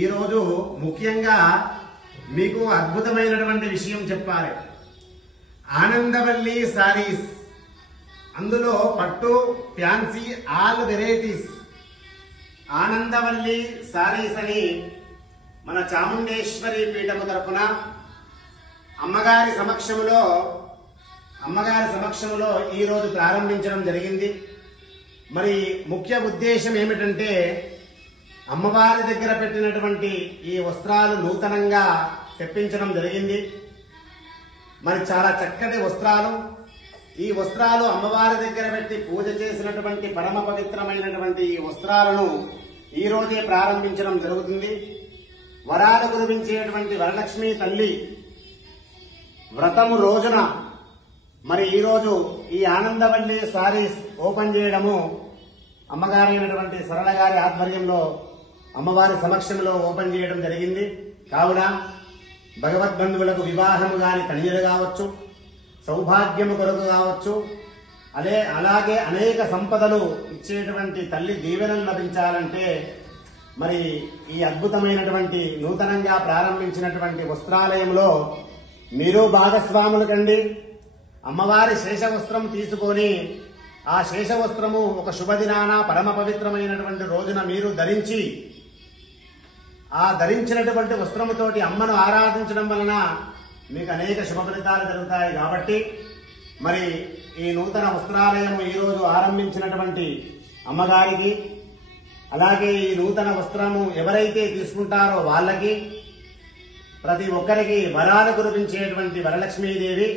ఈ రోజు ముఖ్యంగా మీకు అద్భుతమైనటువంటి విషయం చెప్పాలి. ఆనందవల్లి సారీస్, అందులో పట్టు, fancy, all varieties. Anandavalli saris అని మన చాముండేశ్వరి పీఠము తరపున అమ్మగారి సమక్షంలో ఈ రోజు ప్రారంభించడం జరిగింది. మరి ముఖ్య ఉద్దేశం ఏమిటంటే, అమ్మవారి దగ్గర పెట్టినటువంటి ఈ వస్త్రాలు నూతనంగా తెప్పించడం జరిగింది. మరి చాలా చక్కటి వస్త్రాలు. ఈ వస్త్రాలు అమ్మవారి దగ్గర పెట్టి పూజ చేసినటువంటి పరమ పవిత్రమైనటువంటి ఈ వస్త్రాలను ఈ రోజే ప్రారంభించడం జరుగుతుంది. వరాలు కురిపించేటువంటి వరలక్ష్మి తల్లి వ్రతము రోజున మరి ఈ రోజు ఈ ఆనందవల్లి సారీస్ ఓపెన్ చేయడము అమ్మగారైనటువంటి సరళ గారి ఆధ్వర్యంలో అమ్మవారి సమక్షంలో ఓపెన్ చేయడం జరిగింది. కావున భగవద్బంధువులకు వివాహము గాని కన్యలు కావచ్చు, సౌభాగ్యము కొరకు కావచ్చు, అలాగే అనేక సంపదలు ఇచ్చేటువంటి తల్లి దీవెనలు లభించాలంటే మరి ఈ అద్భుతమైనటువంటి నూతనంగా ప్రారంభించినటువంటి వస్త్రాలయంలో మీరు భాగస్వాములు కండి. అమ్మవారి శేషవస్త్రం తీసుకొని ఆ శేషవస్త్రము ఒక శుభదినాన పరమ పవిత్రమైనటువంటి రోజున మీరు ధరించి ఆ ధరించినటువంటి వస్త్రముతోటి అమ్మను ఆరాధించడం వలన మీకు అనేక శుభ ఫలితాలు జరుగుతాయి. కాబట్టి మరి ఈ నూతన వస్త్రాలయం ఈరోజు ఆరంభించినటువంటి అమ్మగారికి, అలాగే ఈ నూతన వస్త్రము ఎవరైతే తీసుకుంటారో వాళ్ళకి, ప్రతి ఒక్కరికి వరాలు కురిపించేటువంటి వరలక్ష్మీదేవి